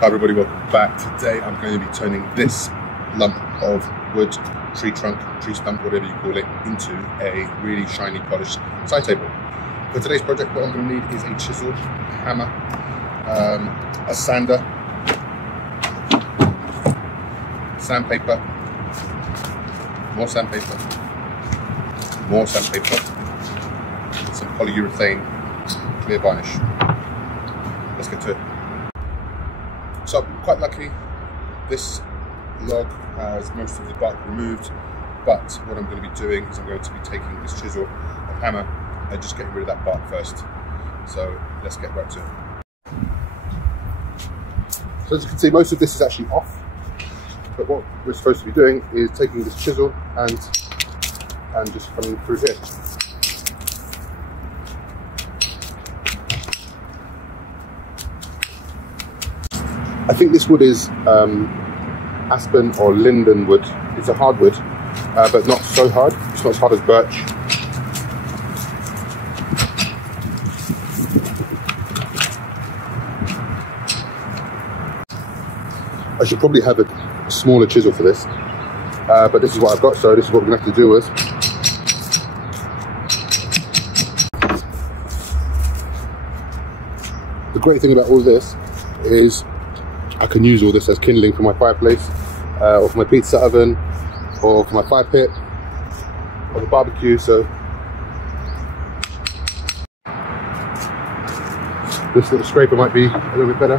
Hi everybody, welcome back. Today I'm going to be turning this lump of wood, tree trunk, tree stump, whatever you call it, into a really shiny polished side table. For today's project, what I'm going to need is a chisel, a hammer, a sander, sandpaper, more sandpaper, some polyurethane clear varnish. Let's get to it. So I'm quite lucky, this log has most of the bark removed, but what I'm going to be doing is I'm going to be taking this chisel and hammer and just getting rid of that bark first. So let's get right to it. So as you can see, most of this is actually off, but what we're supposed to be doing is taking this chisel and just coming through here. I think this wood is aspen or linden wood. It's a hardwood, but not so hard. It's not as hard as birch. I should probably have a smaller chisel for this, but this is what I've got, so this is what we're going to have to do with. The great thing about all this is I can use all this as kindling for my fireplace, or for my pizza oven, or for my fire pit, or the barbecue. So this little scraper might be a little bit better.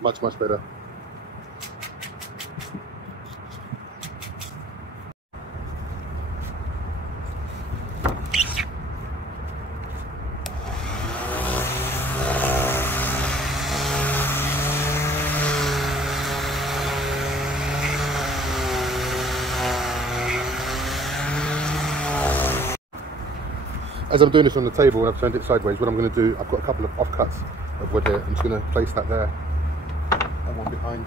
Much better. As I'm doing this on the table and I've turned it sideways, what I'm going to do, I've got a couple of offcuts of wood here. I'm just going to place that there and one behind,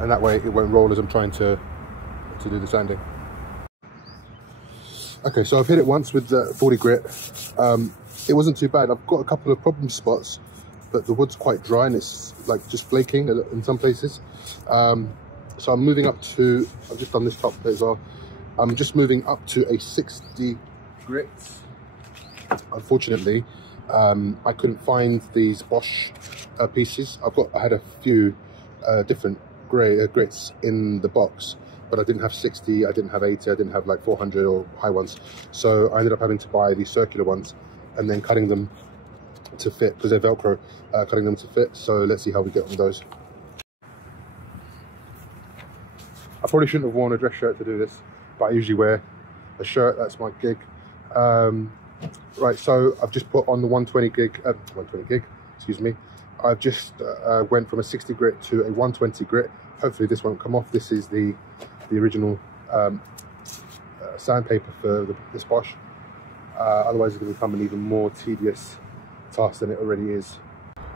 and that way it won't roll as I'm trying to do the sanding. Okay, so I've hit it once with the 40 grit. It wasn't too bad. I've got a couple of problem spots, but the wood's quite dry and it's like just flaking in some places. So I'm moving up to, I've just done this top bit as well. I'm just moving up to a 60 grit. Unfortunately, I couldn't find these Bosch pieces. I had a few different grits in the box, but I didn't have 60, I didn't have 80, I didn't have like 400 or high ones. So I ended up having to buy these circular ones and then cutting them to fit, because they're Velcro, cutting them to fit. So let's see how we get on those. I probably shouldn't have worn a dress shirt to do this, but I usually wear a shirt, that's my gig. Right, so I've just put on the 120 gig, excuse me. I've just went from a 60 grit to a 120 grit. Hopefully this won't come off. This is the original sandpaper for this Bosch. Otherwise it's going to become an even more tedious task than it already is.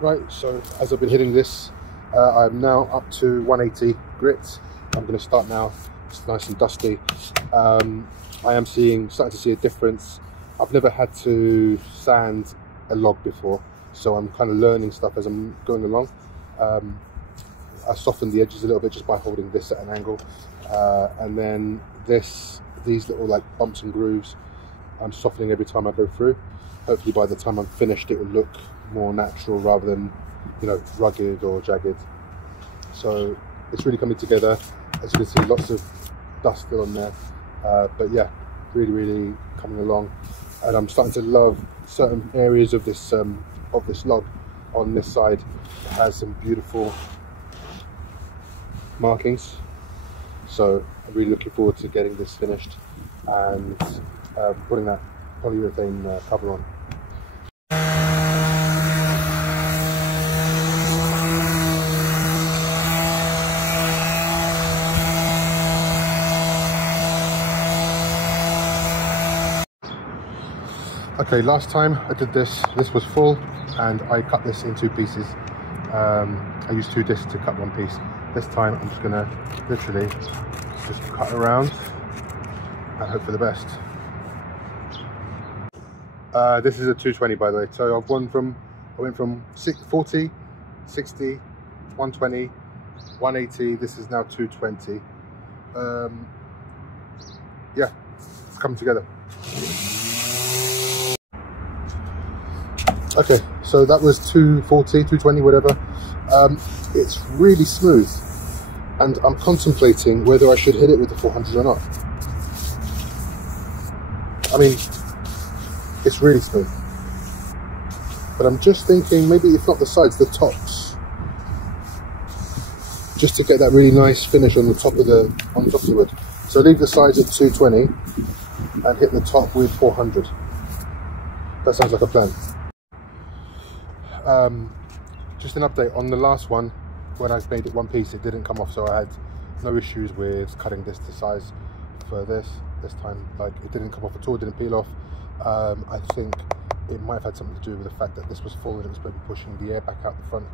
Right, so as I've been hitting this, I'm now up to 180 grit. I'm going to start now. It's nice and dusty. I am starting to see a difference. I've never had to sand a log before, so I'm kind of learning stuff as I'm going along. I softened the edges a little bit just by holding this at an angle, and then these little like bumps and grooves, I'm softening every time I go through. Hopefully by the time I'm finished it will look more natural rather than, you know, rugged or jagged. So it's really coming together. As you can see, lots of dust still on there, but yeah, really coming along. And I'm starting to love certain areas of this log on this side. It has some beautiful markings, so I'm really looking forward to getting this finished and putting that polyurethane cover on. Okay, last time I did this was full and I cut this in 2 pieces. I used 2 discs to cut 1 piece. This time I'm just gonna literally just cut around and hope for the best. This is a 220, by the way. So I went from 40, 60, 120, 180. This is now 220. Yeah, it's coming together. Okay, so that was 240, 220, whatever. It's really smooth, and I'm contemplating whether I should hit it with the 400 or not. I mean, it's really smooth, but I'm just thinking maybe if not the sides, the tops, just to get that really nice finish on the top of the wood. So leave the sides at 220 and hit the top with 400. That sounds like a plan. Just an update on the last one. When I made it one piece, it didn't come off, so I had no issues with cutting this to size for this time. Like, it didn't come off at all, it didn't peel off. I think it might have had something to do with the fact that this was full and it was maybe pushing the air back out the front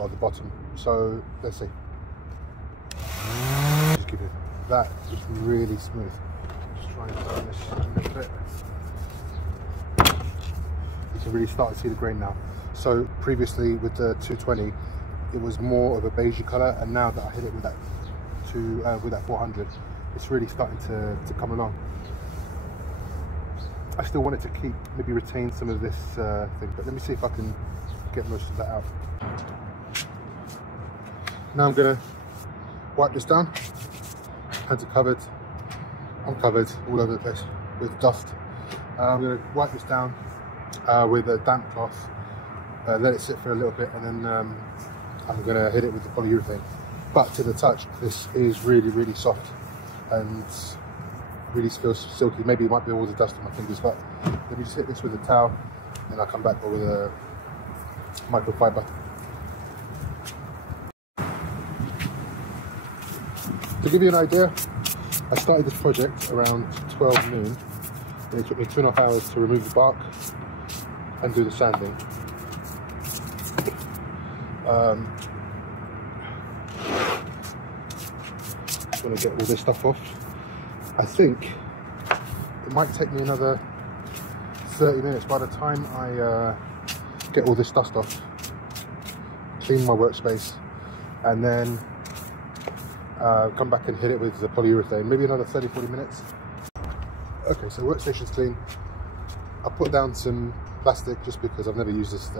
or the bottom. So let's see. Just give it that. It's really smooth. Just try and turn this a little bit. You can really start to see the grain now. So previously with the 220, it was more of a beigey colour, and now that I hit it with that 400, it's really starting to come along. I still want it to maybe retain some of this thing, but let me see if I can get most of that out. Now I'm gonna wipe this down. Hands are covered. I'm covered all over the place with dust. I'm gonna wipe this down with a damp cloth, let it sit for a little bit, and then I'm gonna hit it with the polyurethane. But to the touch, this is really, really soft and really feels silky. Maybe it might be all the dust on my fingers, but let me just hit this with a towel, and I'll come back with a microfiber. To give you an idea, I started this project around 12 noon, and it took me 2.5 hours to remove the bark and do the sanding. Just want to get all this stuff off. I think it might take me another 30 minutes by the time I get all this dust off, clean my workspace, and then come back and hit it with the polyurethane. Maybe another 30-40 minutes. Okay, so workstation's clean. I put down some plastic just because I've never used this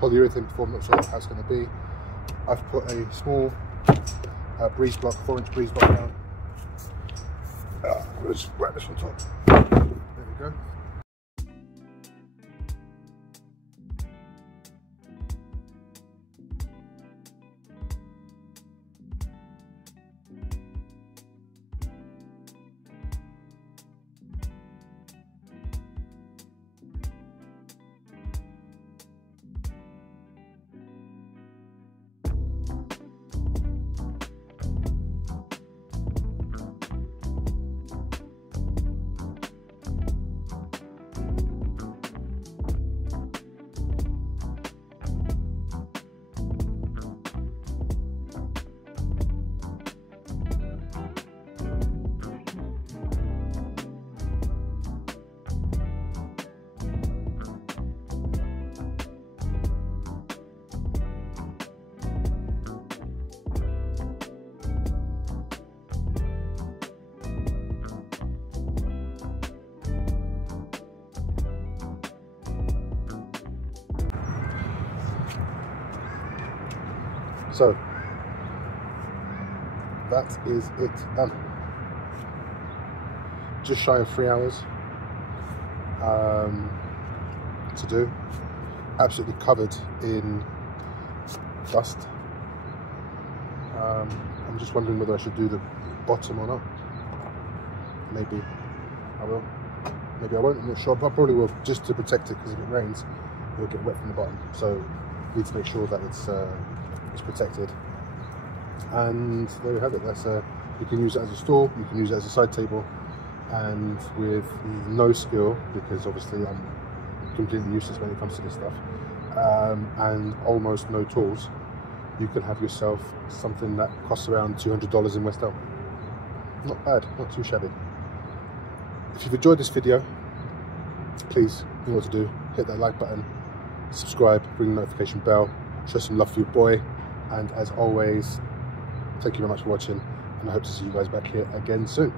polyurethane before. I'm not sure how it's going to be. I've put a small breeze block, 4-inch breeze block down. I'm going to just wrap this on top. There we go. So that is it done. Just shy of 3 hours to do. Absolutely covered in dust. I'm just wondering whether I should do the bottom or not. Maybe I will, maybe I won't, I'm not sure, but I probably will, just to protect it, because if it rains it will get wet from the bottom, so I need to make sure that it's protected. And there we have it. That's you can use it as a stool, you can use it as a side table, and with no skill, because obviously I'm completely useless when it comes to this stuff, and almost no tools, you can have yourself something that costs around $200 in West Elm. not bad, not too shabby. If you've enjoyed this video, please, you know what to do, hit that like button, subscribe, ring the notification bell, show some love for your boy, and as always, thank you very much for watching, and I hope to see you guys back here again soon.